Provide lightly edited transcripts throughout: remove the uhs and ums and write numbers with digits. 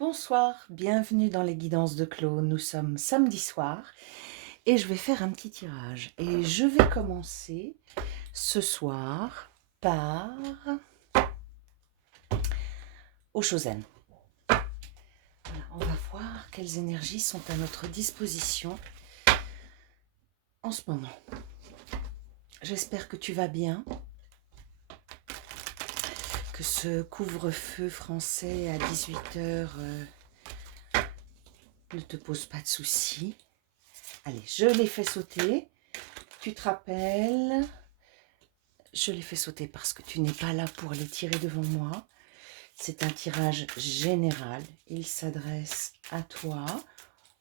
Bonsoir, bienvenue dans les guidances de Claude. Nous sommes samedi soir et je vais faire un petit tirage. Et je vais commencer ce soir par Oshozen. Voilà, on va voir quelles énergies sont à notre disposition en ce moment. J'espère que tu vas bien, que ce couvre-feu français à 18h ne te pose pas de soucis. Allez, je les fais sauter. Tu te rappelles, je les fais sauter parce que tu n'es pas là pour les tirer devant moi. C'est un tirage général. Il s'adresse à toi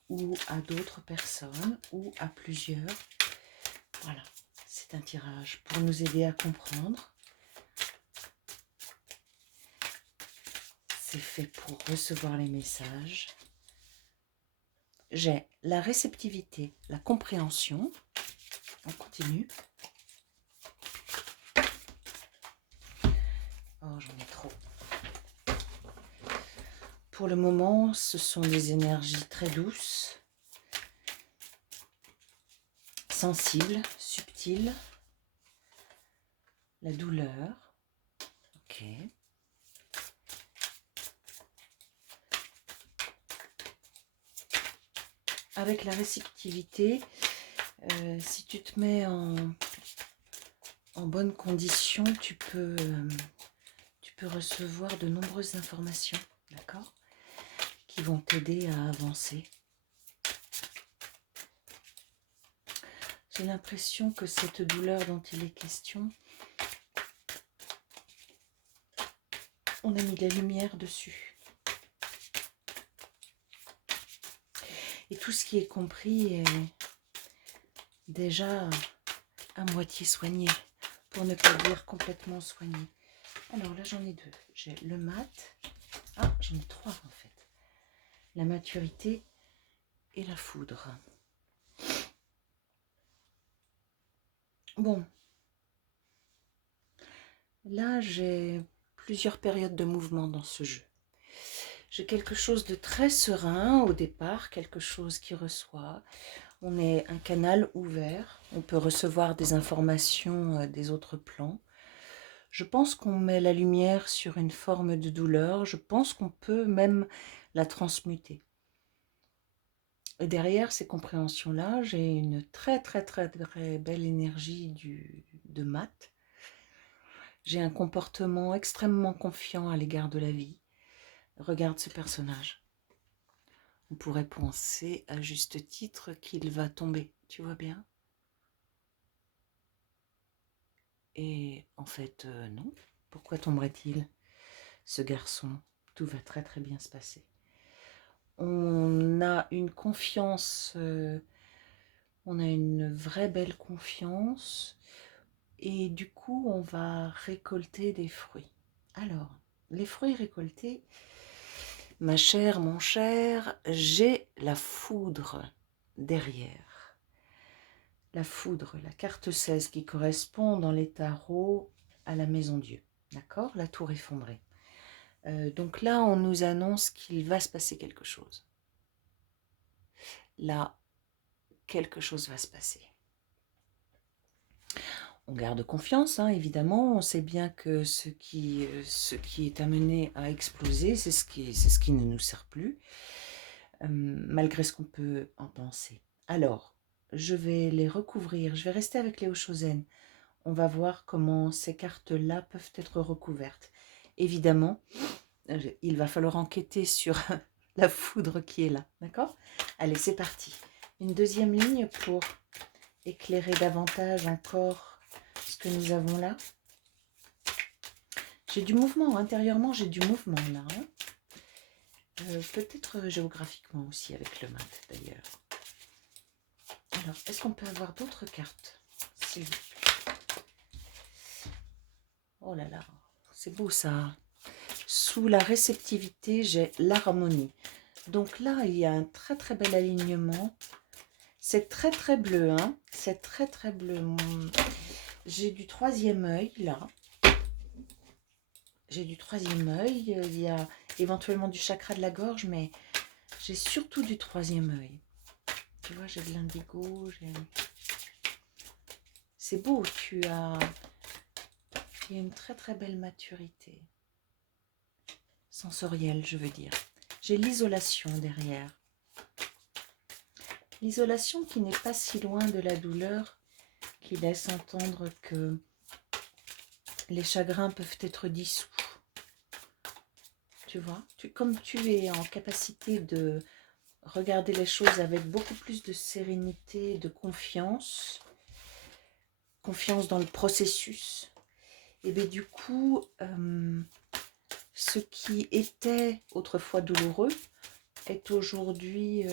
ou à d'autres personnes ou à plusieurs. Voilà, c'est un tirage pour nous aider à comprendre. C'est fait pour recevoir les messages. J'ai la réceptivité, la compréhension. On continue. Oh, j'en ai trop. Pour le moment, ce sont des énergies très douces, sensibles, subtiles. La douleur. Ok. Avec la réceptivité, si tu te mets en bonne condition, tu peux recevoir de nombreuses informations, d'accord, qui vont t'aider à avancer. J'ai l'impression que cette douleur dont il est question, on a mis de la lumière dessus. Et tout ce qui est compris est déjà à moitié soigné, pour ne pas dire complètement soigné. Alors là, j'en ai deux. J'ai le mat. Ah, j'en ai trois en fait. La maturité et la foudre. Bon. Là, j'ai plusieurs périodes de mouvement dans ce jeu. J'ai quelque chose de très serein au départ, quelque chose qui reçoit. On est un canal ouvert. On peut recevoir des informations des autres plans. Je pense qu'on met la lumière sur une forme de douleur. Je pense qu'on peut même la transmuter. Et derrière ces compréhensions-là, j'ai une très belle énergie de mat. J'ai un comportement extrêmement confiant à l'égard de la vie. Regarde ce personnage. On pourrait penser à juste titre qu'il va tomber. Tu vois bien? Et en fait, non. Pourquoi tomberait-il, ce garçon? Tout va très bien se passer. On a une confiance, on a une vraie belle confiance. Et du coup, on va récolter des fruits. Alors, les fruits récoltés, ma chère, mon cher, j'ai la foudre derrière. La foudre, la carte 16 qui correspond dans les tarots à la maison Dieu. D'accord? La tour effondrée. Donc là, on nous annonce qu'il va se passer quelque chose. Là, quelque chose va se passer. On garde confiance, hein, évidemment. On sait bien que ce qui est amené à exploser, c'est ce qui ne nous sert plus, malgré ce qu'on peut en penser. Alors, je vais les recouvrir. Je vais rester avec les Oshozen. On va voir comment ces cartes-là peuvent être recouvertes. Évidemment, il va falloir enquêter sur la foudre qui est là. D'accord? Allez, c'est parti. Une deuxième ligne pour éclairer davantage encore ce que nous avons là. J'ai du mouvement, intérieurement j'ai du mouvement là. Hein. Peut-être géographiquement aussi avec le mat d'ailleurs. Alors, est-ce qu'on peut avoir d'autres cartes, s'il vous plaît? Oh là là, c'est beau ça. Sous la réceptivité, j'ai l'harmonie. Donc là, il y a un très bel alignement. C'est très bleu, hein. C'est très bleu. J'ai du troisième œil là. j'ai du troisième œil, il y a éventuellement du chakra de la gorge, mais j'ai surtout du troisième œil. Tu vois, j'ai de l'indigo, c'est beau, il y a une très très belle maturité. Sensorielle, je veux dire. J'ai l'isolation derrière. L'isolation qui n'est pas si loin de la douleur, qui laisse entendre que les chagrins peuvent être dissous. Tu vois, comme tu es en capacité de regarder les choses avec beaucoup plus de sérénité, de confiance dans le processus, et bien du coup, ce qui était autrefois douloureux est aujourd'hui...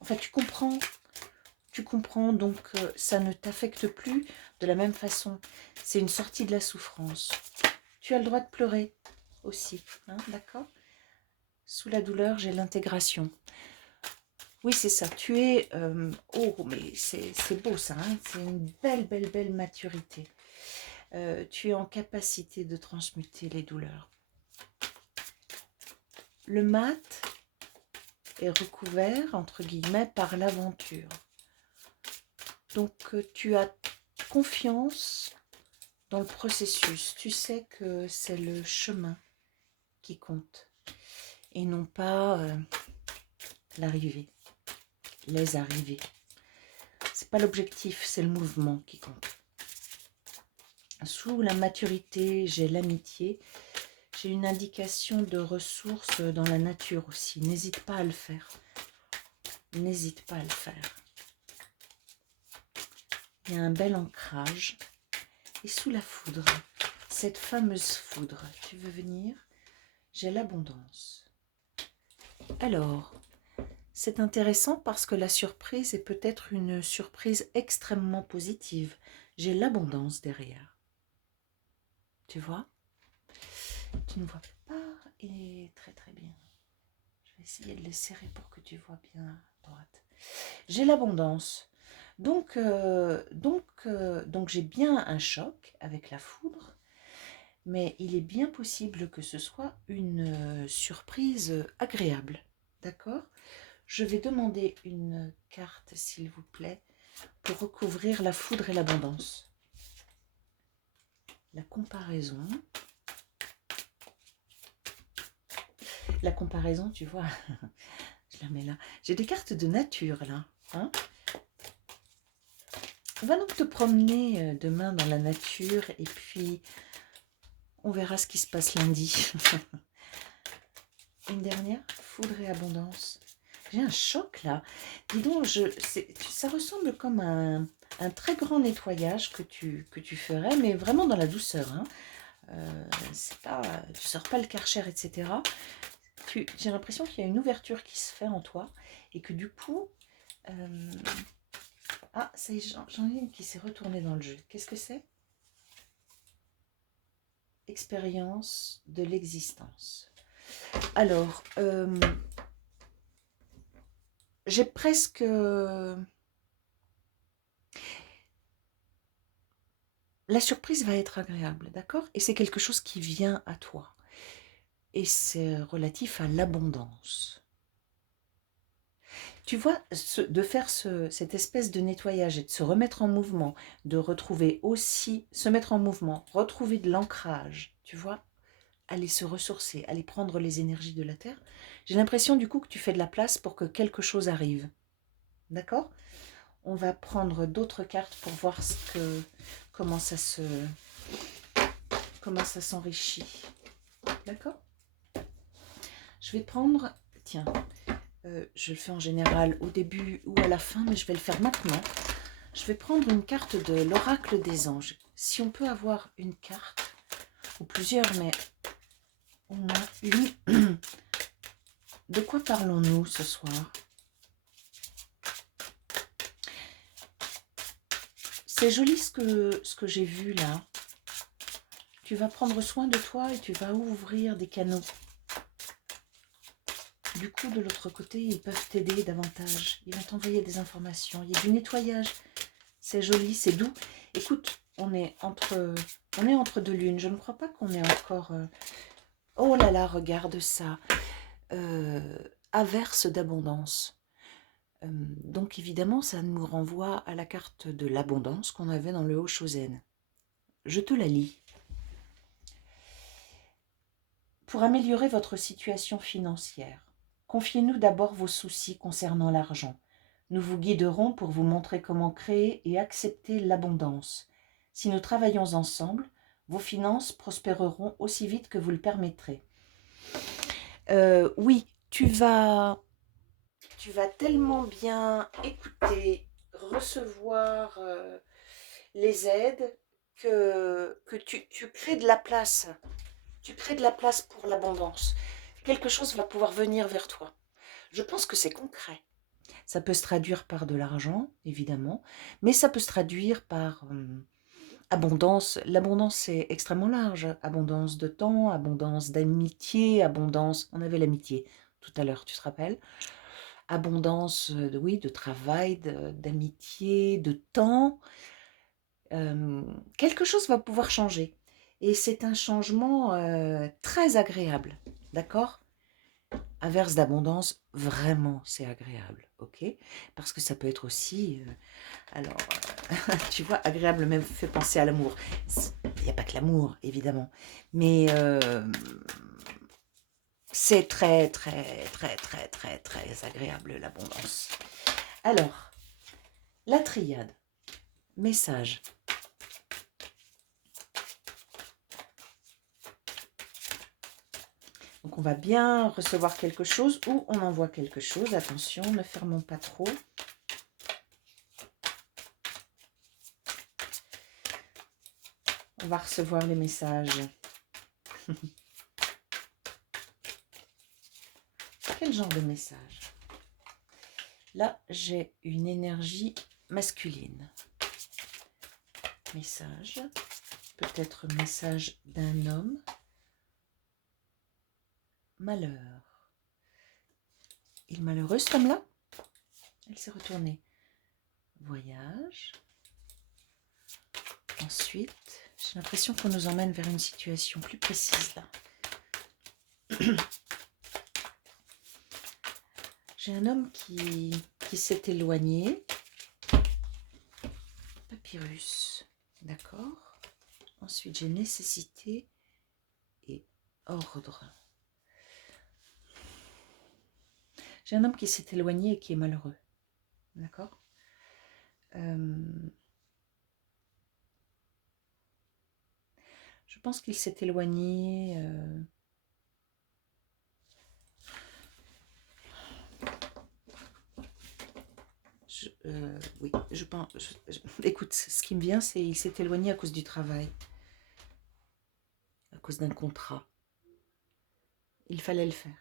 enfin, tu comprends, donc ça ne t'affecte plus de la même façon. C'est une sortie de la souffrance. Tu as le droit de pleurer aussi, hein, d'accord? Sous la douleur, j'ai l'intégration. Oui, c'est ça. Tu es... oh, mais c'est beau ça, hein, c'est une belle maturité. Tu es en capacité de transmuter les douleurs. Le mat est recouvert, entre guillemets, par l'aventure. Donc, tu as confiance dans le processus. Tu sais que c'est le chemin qui compte et non pas l'arrivée, les arrivées. C'est pas l'objectif, c'est le mouvement qui compte. Sous la maturité, j'ai l'amitié. J'ai une indication de ressources dans la nature aussi. N'hésite pas à le faire. N'hésite pas à le faire. Il y a un bel ancrage. Et sous la foudre, cette fameuse foudre, tu veux venir? J'ai l'abondance. Alors, c'est intéressant parce que la surprise est peut-être une surprise extrêmement positive. J'ai l'abondance derrière. Tu vois? Tu ne vois pas et très très bien. Je vais essayer de les serrer pour que tu vois bien à droite. J'ai l'abondance. Donc j'ai bien un choc avec la foudre, mais il est bien possible que ce soit une surprise agréable. D'accord? Je vais demander une carte, s'il vous plaît, pour recouvrir la foudre et l'abondance. La comparaison. La comparaison, tu vois, je la mets là. J'ai des cartes de nature, là. Hein? Va donc te promener demain dans la nature et puis on verra ce qui se passe lundi. Une dernière, foudre et abondance. J'ai un choc là. Dis donc, ça ressemble comme un très grand nettoyage que tu ferais, mais vraiment dans la douceur. Hein. C'est pas, tu sors pas le Karcher, etc. J'ai l'impression qu'il y a une ouverture qui se fait en toi et que du coup... ah, j'en ai une qui s'est retournée dans le jeu. Qu'est-ce que c'est? Expérience de l'existence. Alors, j'ai presque... la surprise va être agréable, d'accord? Et c'est quelque chose qui vient à toi. Et c'est relatif à l'abondance. Tu vois, de faire cette espèce de nettoyage et de se remettre en mouvement, de retrouver aussi, se mettre en mouvement, retrouver de l'ancrage, tu vois, aller se ressourcer, aller prendre les énergies de la Terre, j'ai l'impression du coup que tu fais de la place pour que quelque chose arrive. D'accord? On va prendre d'autres cartes pour voir comment ça s'enrichit. D'accord? Je vais prendre, tiens, je le fais en général au début ou à la fin, mais je vais le faire maintenant. Je vais prendre une carte de l'oracle des anges. Si on peut avoir une carte, ou plusieurs, mais on a une. De quoi parlons-nous ce soir? C'est joli ce que j'ai vu là. Tu vas prendre soin de toi et tu vas ouvrir des canaux. Du coup, de l'autre côté, ils peuvent t'aider davantage. Ils vont t'envoyer des informations. Il y a du nettoyage. C'est joli, c'est doux. Écoute, on est entre deux lunes. Je ne crois pas qu'on est encore... Oh là là, regarde ça. Averse d'abondance. Donc évidemment, ça nous renvoie à la carte de l'abondance qu'on avait dans le Hoshozen. Je te la lis. Pour améliorer votre situation financière, confiez-nous d'abord vos soucis concernant l'argent. Nous vous guiderons pour vous montrer comment créer et accepter l'abondance. Si nous travaillons ensemble, vos finances prospéreront aussi vite que vous le permettrez. Oui, tu vas tellement bien écouter, recevoir les aides que tu crées de la place. Tu crées de la place pour l'abondance. Quelque chose va pouvoir venir vers toi. Je pense que c'est concret. Ça peut se traduire par de l'argent, évidemment, mais ça peut se traduire par abondance. L'abondance, c'est extrêmement large. Abondance de temps, abondance d'amitié, abondance... On avait l'amitié tout à l'heure, tu te rappelles? Abondance, oui, de travail, d'amitié, de temps. Quelque chose va pouvoir changer. Et c'est un changement très agréable, d'accord? Inverse d'abondance, vraiment, c'est agréable, ok? Parce que ça peut être aussi, alors, tu vois, agréable même fait penser à l'amour. Il n'y a pas que l'amour, évidemment, mais c'est très, très, très, très, très, très agréable, l'abondance. Alors, la triade, message. Donc, on va bien recevoir quelque chose ou on envoie quelque chose. Attention, ne fermons pas trop. On va recevoir les messages. Quel genre de message? Là, j'ai une énergie masculine. Message. Peut-être message d'un homme. Malheur. Il est malheureux, cet homme-là? Elle s'est retournée. Voyage. Ensuite, j'ai l'impression qu'on nous emmène vers une situation plus précise, là. J'ai un homme qui s'est éloigné. Papyrus. D'accord. Ensuite, j'ai nécessité et ordre. J'ai un homme qui s'est éloigné et qui est malheureux. D'accord. Je pense qu'il s'est éloigné. Oui, je pense. Écoute, ce qui me vient, c'est qu'il s'est éloigné à cause du travail, à cause d'un contrat. Il fallait le faire.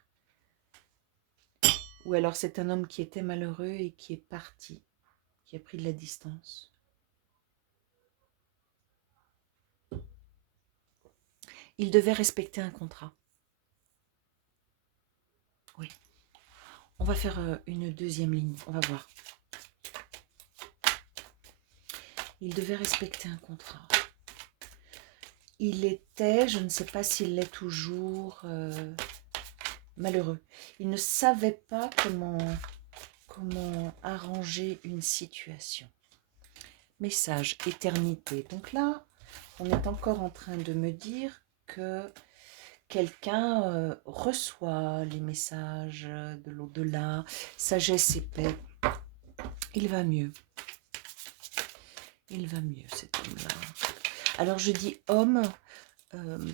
Ou alors c'est un homme qui était malheureux et qui est parti, qui a pris de la distance. Il devait respecter un contrat. Oui. On va faire une deuxième ligne, on va voir. Il devait respecter un contrat. Il était, je ne sais pas s'il l'est toujours, malheureux. Il ne savait pas comment arranger une situation. Message, éternité. Donc là, on est encore en train de me dire que quelqu'un reçoit les messages de l'au-delà, sagesse et paix. Il va mieux. Il va mieux, cet homme-là. Alors, je dis homme,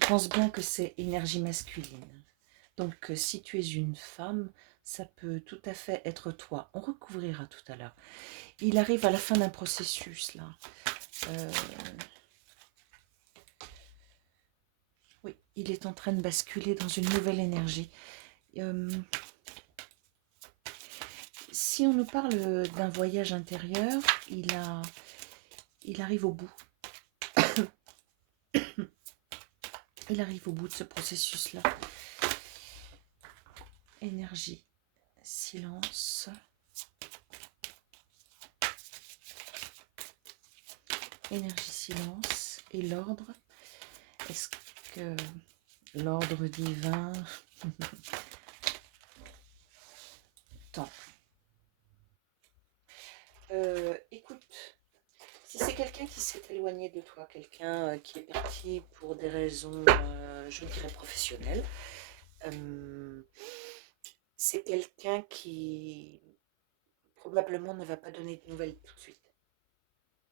pense bien que c'est énergie masculine. Donc, si tu es une femme, ça peut tout à fait être toi. On recouvrira tout à l'heure. Il arrive à la fin d'un processus, là. Oui, il est en train de basculer dans une nouvelle énergie. Si on nous parle d'un voyage intérieur, il arrive au bout. Il arrive au bout de ce processus-là. Énergie, silence. énergie silence et l'ordre. Est-ce que l'ordre divin... Attends. Écoute, si c'est quelqu'un qui s'est éloigné de toi, quelqu'un qui est parti pour des raisons, je dirais, professionnelles, c'est quelqu'un qui probablement ne va pas donner de nouvelles tout de suite.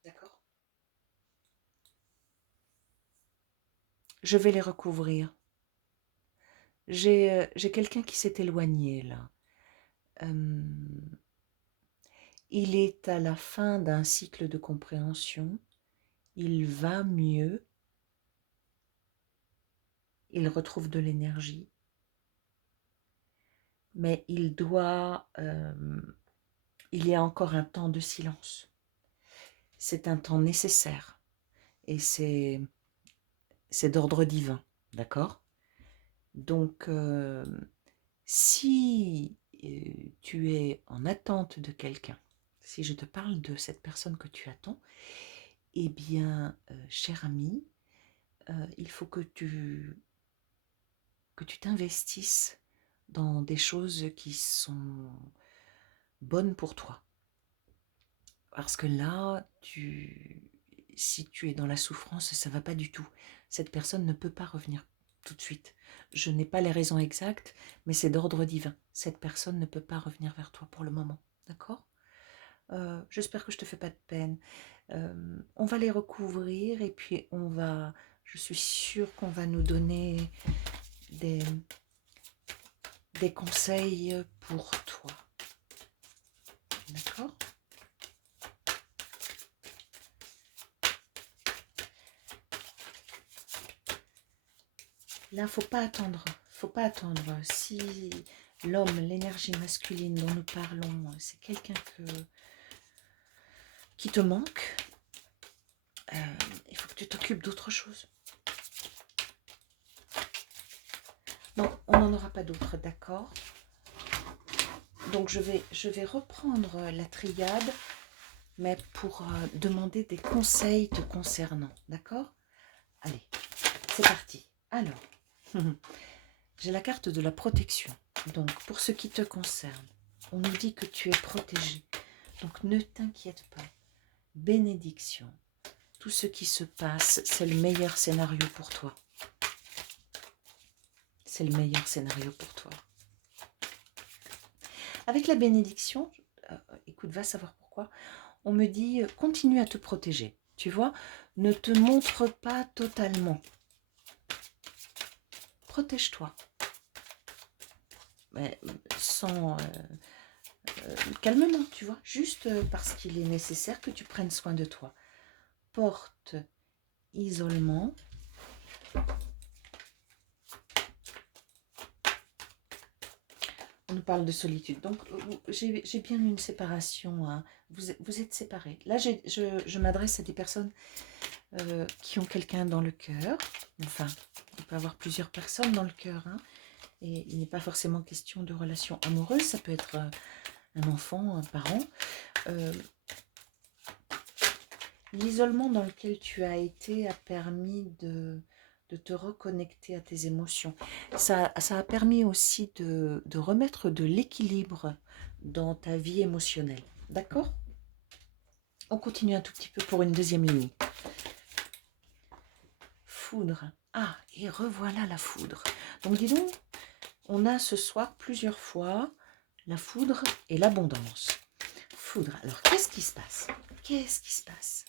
D'accord? Je vais les recouvrir. J'ai quelqu'un qui s'est éloigné là. Il est à la fin d'un cycle de compréhension. Il va mieux. Il retrouve de l'énergie. Mais il y a encore un temps de silence. C'est un temps nécessaire. Et c'est d'ordre divin. D'accord? Donc, si tu es en attente de quelqu'un, si je te parle de cette personne que tu attends, eh bien, cher ami, il faut que tu t'investisses dans des choses qui sont bonnes pour toi. Parce que là, si tu es dans la souffrance, ça ne va pas du tout. Cette personne ne peut pas revenir tout de suite. Je n'ai pas les raisons exactes, mais c'est d'ordre divin. Cette personne ne peut pas revenir vers toi pour le moment. D'accord? J'espère que je ne te fais pas de peine. On va les recouvrir et puis je suis sûre qu'on va nous donner des conseils pour toi. D'accord? Là, faut pas attendre. Faut pas attendre. Si l'homme, l'énergie masculine dont nous parlons, c'est quelqu'un qui te manque, il faut que tu t'occupes d'autre chose. Non, on n'en aura pas d'autre, d'accord? Donc je vais reprendre la triade, mais pour demander des conseils te concernant, d'accord? Allez, c'est parti. Alors, j'ai la carte de la protection. Donc, pour ce qui te concerne, on nous dit que tu es protégé. Donc, ne t'inquiète pas. Bénédiction. Tout ce qui se passe, c'est le meilleur scénario pour toi. C'est le meilleur scénario pour toi. Avec la bénédiction, écoute, va savoir pourquoi, on me dit continue à te protéger. Tu vois, ne te montre pas totalement. Protège-toi. Mais sans calmement, tu vois, juste parce qu'il est nécessaire que tu prennes soin de toi. Porte isolement. On nous parle de solitude. Donc, j'ai bien une séparation. Hein. Vous êtes séparés. Là, je m'adresse à des personnes qui ont quelqu'un dans le cœur. Enfin, il peut y avoir plusieurs personnes dans le cœur. Hein. Et il n'est pas forcément question de relations amoureuses. Ça peut être un enfant, un parent. L'isolement dans lequel tu as été a permis de te reconnecter à tes émotions. Ça a permis aussi de remettre de l'équilibre dans ta vie émotionnelle. D'accord? On continue un tout petit peu pour une deuxième ligne. Foudre. Ah, et revoilà la foudre. Donc dis donc, on a ce soir plusieurs fois la foudre et l'abondance. Foudre. Alors, qu'est-ce qui se passe? Qu'est-ce qui se passe?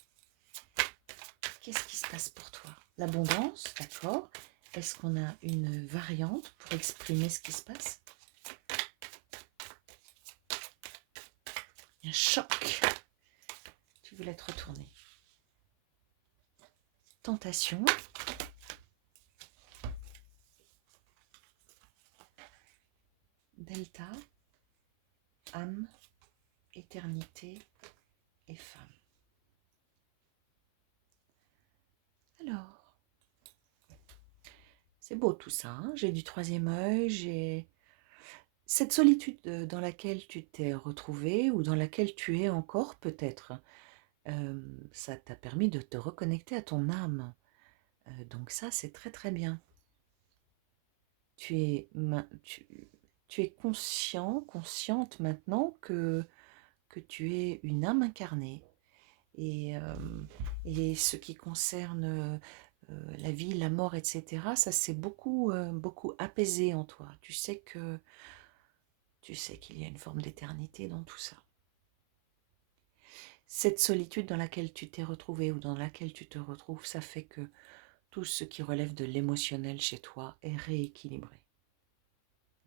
Qu'est-ce qui se passe pour toi? L'abondance, d'accord. Est-ce qu'on a une variante pour exprimer ce qui se passe? Un choc. Tu voulais te retourner. Tentation. Delta. Âme. Éternité et femme. Alors, c'est beau tout ça. Hein, j'ai du troisième œil, j'ai cette solitude dans laquelle tu t'es retrouvé ou dans laquelle tu es encore peut-être. Ça t'a permis de te reconnecter à ton âme. Donc ça, c'est très très bien. Tu es, tu es consciente maintenant que tu es une âme incarnée. Et, ce qui concerne la vie, la mort, etc., ça s'est beaucoup, beaucoup apaisé en toi. Tu sais qu'il y a une forme d'éternité dans tout ça. Cette solitude dans laquelle tu t'es retrouvé ou dans laquelle tu te retrouves, ça fait que tout ce qui relève de l'émotionnel chez toi est rééquilibré.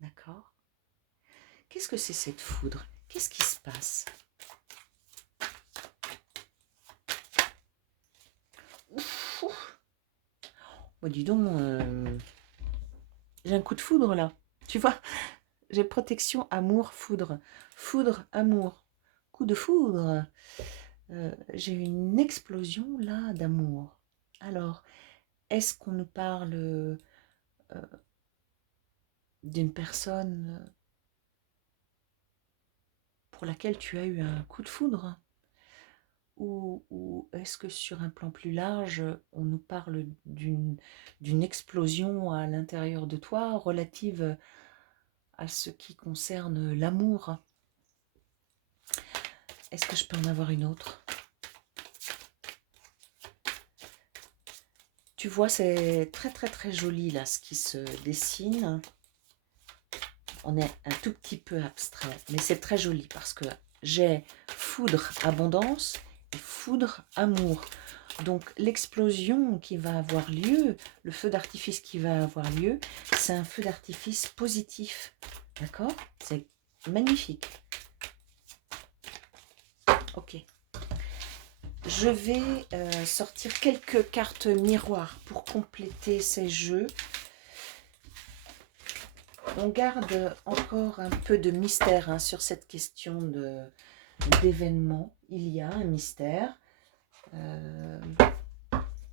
D'accord? Qu'est-ce que c'est cette foudre? Qu'est-ce qui se passe? Ouf, ouf. Oh, dis donc, j'ai un coup de foudre là. Tu vois, j'ai protection, amour, foudre. Foudre, amour. Coup de foudre. J'ai une explosion là d'amour. Alors, est-ce qu'on nous parle d'une personne pour laquelle tu as eu un coup de foudre? Ou est-ce que sur un plan plus large, on nous parle d'une explosion à l'intérieur de toi relative à ce qui concerne l'amour? Est-ce que je peux en avoir une autre? Tu vois, c'est très très très joli là ce qui se dessine. On est un tout petit peu abstrait, mais c'est très joli parce que j'ai foudre abondance et foudre amour. Donc l'explosion qui va avoir lieu, le feu d'artifice qui va avoir lieu, c'est un feu d'artifice positif. D'accord? C'est magnifique. Ok. Je vais sortir quelques cartes miroirs pour compléter ces jeux. On garde encore un peu de mystère hein, sur cette question d'événement. Il y a un mystère.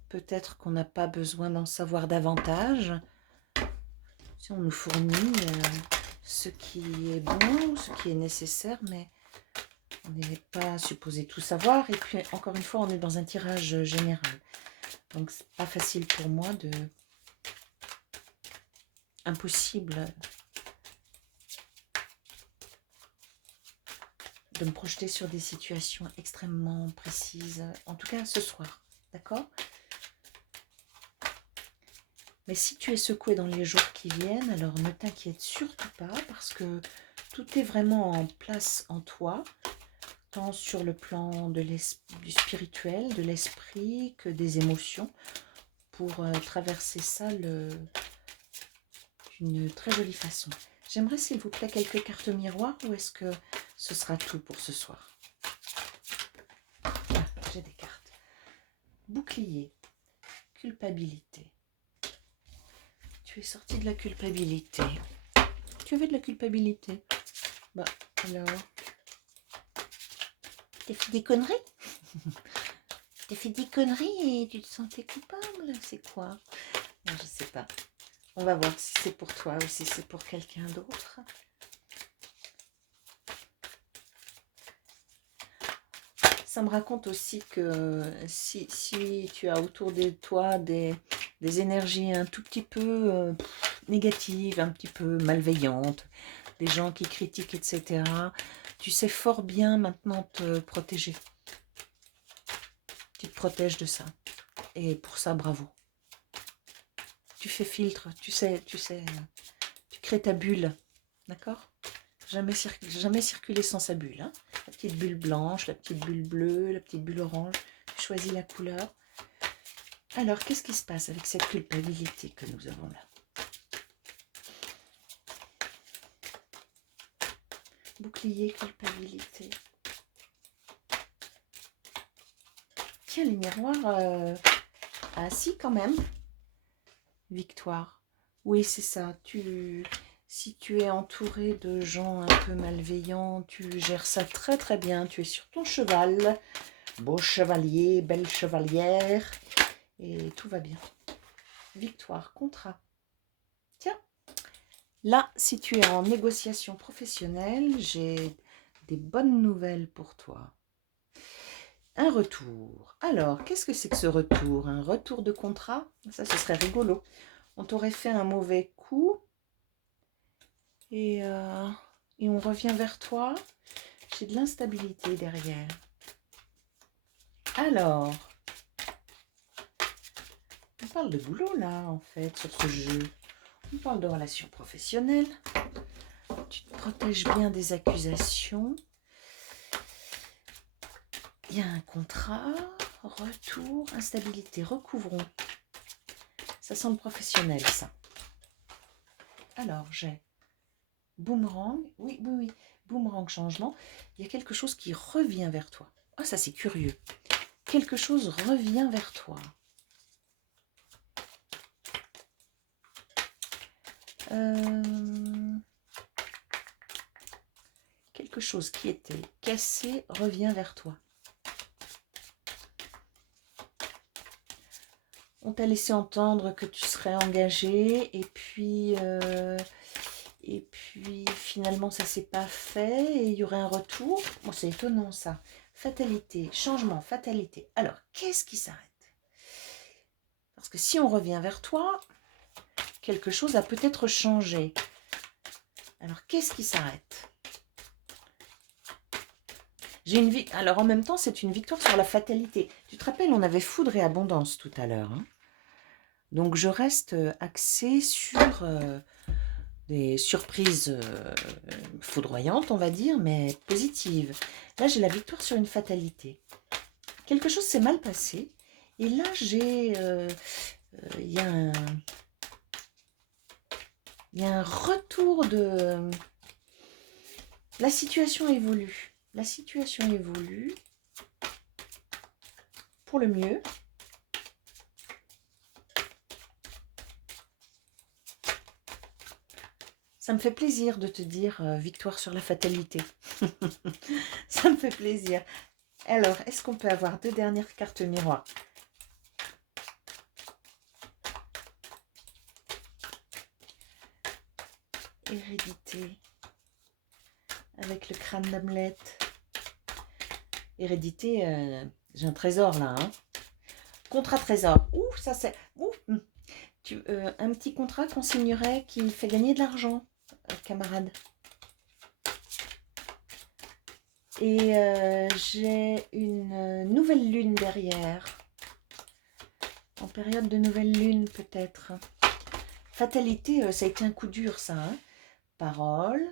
Peut-être qu'on n'a pas besoin d'en savoir davantage. Si on nous fournit ce qui est bon, ce qui est nécessaire, mais on n'est pas supposé tout savoir. Et puis, encore une fois, on est dans un tirage général. Donc, c'est pas facile pour moi de... Impossible de me projeter sur des situations extrêmement précises. En tout cas, ce soir. D'accord ? Mais si tu es secoué dans les jours qui viennent, alors ne t'inquiète surtout pas parce que tout est vraiment en place en toi, tant sur le plan du spirituel, de l'esprit que des émotions, pour traverser ça d'une très jolie façon. J'aimerais s'il vous plaît quelques cartes miroirs ou est-ce que ce sera tout pour ce soir? Ah, j'ai des cartes. Bouclier, culpabilité. Tu es sorti de la culpabilité. Tu avais de la culpabilité. Bah, alors... T'as fait des conneries? T'as fait des conneries et tu te sentais coupable? C'est quoi? Non, je sais pas. On va voir si c'est pour toi ou si c'est pour quelqu'un d'autre. Ça me raconte aussi que si tu as autour de toi des énergies un tout petit peu négatives, un petit peu malveillantes, des gens qui critiquent, etc., tu sais fort bien maintenant te protéger. Tu te protèges de ça. Et pour ça, bravo. Tu fais filtre, tu crées ta bulle. D'accord? Jamais circuler sans sa bulle. Hein. La petite bulle blanche, la petite bulle bleue, la petite bulle orange. Tu choisis la couleur. Alors, qu'est-ce qui se passe avec cette culpabilité que nous avons là? Bouclier, culpabilité. Tiens, les miroirs... Ah si, quand même. Victoire. Oui, c'est ça. Si tu es entouré de gens un peu malveillants, tu gères ça très très bien. Tu es sur ton cheval. Beau chevalier, belle chevalière. Et tout va bien. Victoire, contrat. Tiens, là, si tu es en négociation professionnelle, j'ai des bonnes nouvelles pour toi. Un retour. Alors, qu'est-ce que c'est que ce retour? Un retour de contrat? Ça, ce serait rigolo. On t'aurait fait un mauvais coup et, euh, et on revient vers toi. J'ai de l'instabilité derrière. Alors, on parle de boulot là, en fait, sur ce jeu. On parle de relations professionnelles. Tu te protèges bien des accusations. Il y a un contrat, retour, instabilité, recouvrons. Ça semble professionnel, ça. Alors, j'ai boomerang. Oui, oui, oui. Boomerang, changement. Il y a quelque chose qui revient vers toi. Ah, ça, c'est curieux. Quelque chose revient vers toi. Quelque chose qui était cassé revient vers toi. On t'a laissé entendre que tu serais engagé et puis finalement ça s'est pas fait et il y aurait un retour. Bon, c'est étonnant ça. Fatalité, changement, fatalité. Alors, qu'est-ce qui s'arrête? Parce que si on revient vers toi, quelque chose a peut-être changé. Alors, qu'est-ce qui s'arrête? Alors, en même temps, c'est une victoire sur la fatalité. Tu te rappelles, on avait foudre et abondance tout à l'heure. Hein, donc, je reste axée sur des surprises foudroyantes, on va dire, mais positives. Là, j'ai la victoire sur une fatalité. Quelque chose s'est mal passé. Et là, il y a un retour de... La situation évolue. La situation évolue pour le mieux. Ça me fait plaisir de te dire victoire sur la fatalité. Ça me fait plaisir. Alors, est-ce qu'on peut avoir 2 dernières cartes miroirs? Hérédité. Avec le crâne d'Hamlet. Hérédité, j'ai un trésor là. Hein. Contrat trésor. Ouh, ça c'est... un petit contrat qu'on signerait qui fait gagner de l'argent, camarade. Et j'ai une nouvelle lune derrière. En période de nouvelle lune peut-être. Fatalité, ça a été un coup dur ça. Hein. Parole.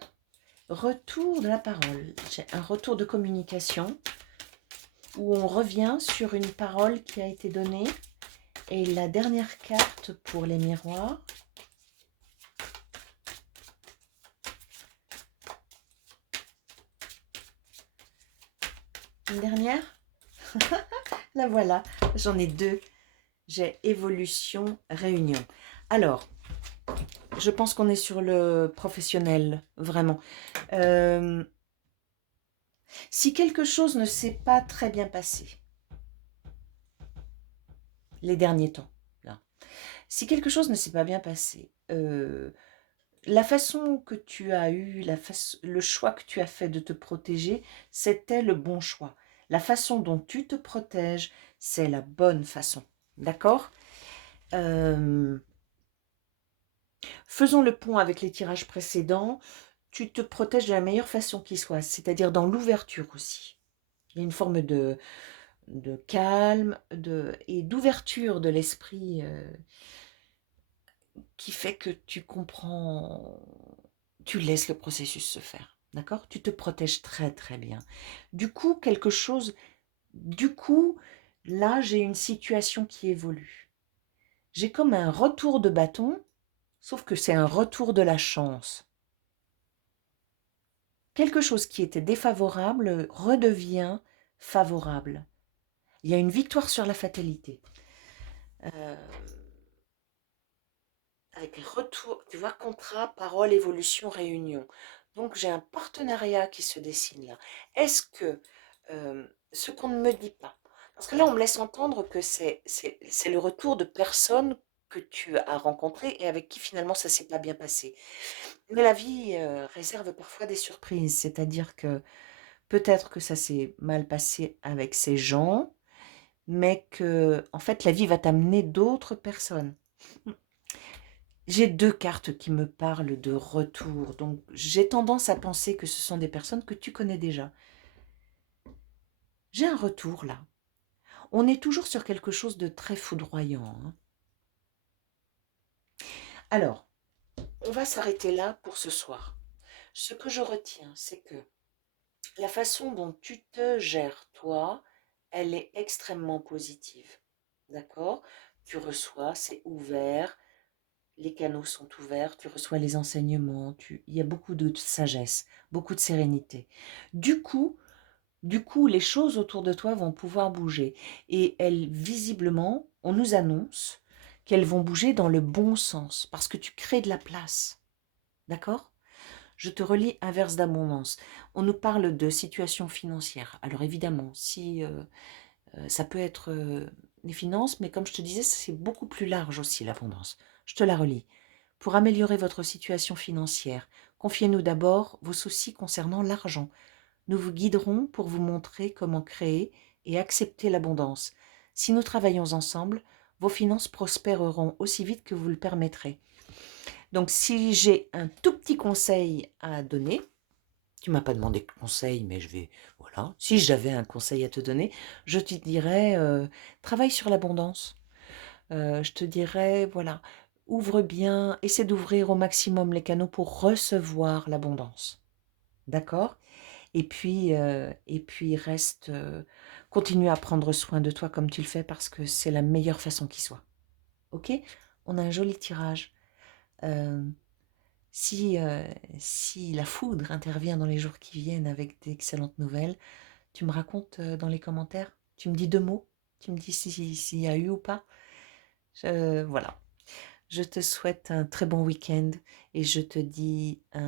Retour de la parole. J'ai un retour de communication où on revient sur une parole qui a été donnée. Et la dernière carte pour les miroirs. Une dernière. La voilà. J'en ai 2. J'ai évolution, réunion. Alors, je pense qu'on est sur le professionnel, vraiment. Si quelque chose ne s'est pas très bien passé, les derniers temps, là, si quelque chose ne s'est pas bien passé, la façon que tu as eu, le choix que tu as fait de te protéger, c'était le bon choix. La façon dont tu te protèges, c'est la bonne façon. D'accord? Faisons le pont avec les tirages précédents. Tu te protèges de la meilleure façon qui soit, c'est-à-dire dans l'ouverture aussi. Il y a une forme de calme et d'ouverture de l'esprit qui fait que tu comprends, tu laisses le processus se faire. D'accord? Tu te protèges très très bien. Du coup, là, j'ai une situation qui évolue. J'ai comme un retour de bâton, sauf que c'est un retour de la chance. Quelque chose qui était défavorable redevient favorable. Il y a une victoire sur la fatalité. Avec un retour, tu vois, contrat, parole, évolution, réunion. Donc j'ai un partenariat qui se dessine là. Est-ce que ce qu'on ne me dit pas, parce que là on me laisse entendre que c'est le retour de personnes que tu as rencontrées et avec qui finalement ça s'est pas bien passé. Mais la vie réserve parfois des surprises, c'est-à-dire que Peut-être que ça s'est mal passé avec ces gens, mais que, en fait, la vie va t'amener d'autres personnes. J'ai 2 cartes qui me parlent de retour, donc j'ai tendance à penser que ce sont des personnes que tu connais déjà. J'ai un retour là. On est toujours sur quelque chose de très foudroyant, hein. Alors, on va s'arrêter là pour ce soir. Ce que je retiens, c'est que la façon dont tu te gères, toi, elle est extrêmement positive. D'accord? Tu reçois, c'est ouvert, les canaux sont ouverts, tu reçois les enseignements, il y a beaucoup de sagesse, beaucoup de sérénité. Du coup, les choses autour de toi vont pouvoir bouger. Et elles, visiblement, on nous annonce qu'elles vont bouger dans le bon sens, parce que tu crées de la place. D'accord? Je te relis Inverse d'abondance. On nous parle de situation financière. Alors évidemment, si ça peut être les finances, mais comme je te disais, c'est beaucoup plus large aussi l'abondance. Je te la relis. Pour améliorer votre situation financière, confiez-nous d'abord vos soucis concernant l'argent. Nous vous guiderons pour vous montrer comment créer et accepter l'abondance. Si nous travaillons ensemble, vos finances prospéreront aussi vite que vous le permettrez. Donc si j'ai un tout petit conseil à donner, tu m'as pas demandé de conseil, mais voilà. Si j'avais un conseil à te donner, je te dirais, travaille sur l'abondance. Je te dirais, voilà, ouvre bien, essaie d'ouvrir au maximum les canaux pour recevoir l'abondance. D'accord? Et puis reste, continue à prendre soin de toi comme tu le fais parce que c'est la meilleure façon qui soit. Ok? On a un joli tirage. Euh, si la foudre intervient dans les jours qui viennent avec d'excellentes nouvelles, tu me racontes dans les commentaires. Tu me dis 2 mots. Tu me dis s'il y a eu ou pas. Voilà. Je te souhaite un très bon week-end et je te dis à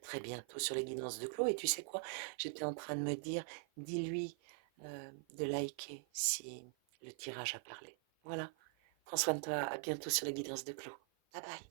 très bientôt sur les guidances de Chloé. Et tu sais quoi? J'étais en train de me dire, dis-lui de liker si le tirage a parlé. Voilà. Prends soin de toi. À bientôt sur les guidances de Chloé. Bye bye.